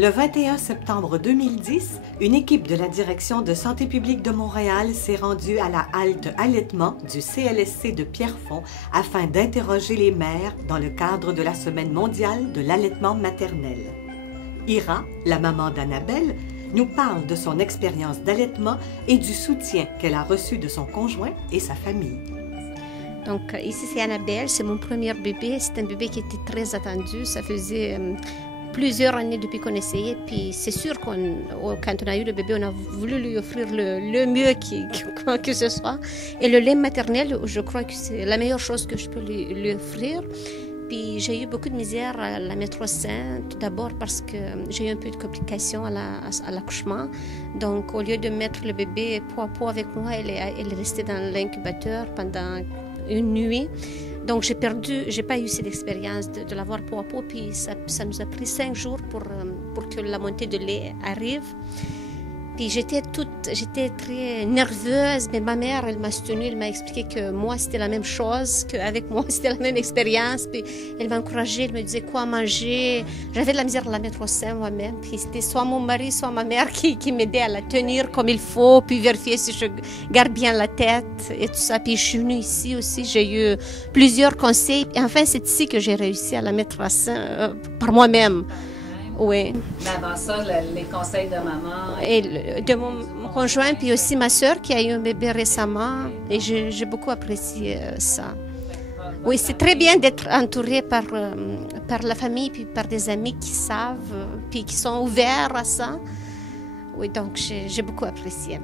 Le 21 septembre 2010, une équipe de la Direction de santé publique de Montréal s'est rendue à la halte allaitement du CLSC de Pierrefonds afin d'interroger les mères dans le cadre de la Semaine mondiale de l'allaitement maternel. Ira, la maman d'Annabelle, nous parle de son expérience d'allaitement et du soutien qu'elle a reçu de son conjoint et sa famille. Donc ici c'est Annabelle, c'est mon premier bébé, c'est un bébé qui était très attendu, ça faisait plusieurs années depuis qu'on essayait, puis c'est sûr quand on a eu le bébé, on a voulu lui offrir le mieux que ce soit. Et le lait maternel, je crois que c'est la meilleure chose que je peux lui offrir. Puis j'ai eu beaucoup de misère à la mettre au sein, tout d'abord parce que j'ai eu un peu de complications à l'accouchement. Donc au lieu de mettre le bébé peau à peau avec moi, elle est restée dans l'incubateur pendant une nuit. Donc j'ai pas eu cette expérience de l'avoir peau à peau, puis ça nous a pris 5 jours pour que la montée de lait arrive. Puis j'étais très nerveuse, mais ma mère, elle m'a soutenue, elle m'a expliqué que moi, c'était la même chose, qu'avec moi, c'était la même expérience. Puis elle m'a encouragée, elle me disait quoi manger. J'avais de la misère à la mettre au sein moi-même. Puis c'était soit mon mari, soit ma mère qui m'aidait à la tenir comme il faut, puis vérifier si je garde bien la tête et tout ça. Puis je suis venue ici aussi, j'ai eu plusieurs conseils. Et enfin, c'est ici que j'ai réussi à la mettre au sein par moi-même. Oui. Mais avant ça, les conseils de maman. Et de mon conjoint, puis aussi ma soeur qui a eu un bébé récemment. Et j'ai beaucoup apprécié ça. Oui, c'est très bien d'être entouré par la famille, puis par des amis qui savent, puis qui sont ouverts à ça. Oui, donc j'ai beaucoup apprécié.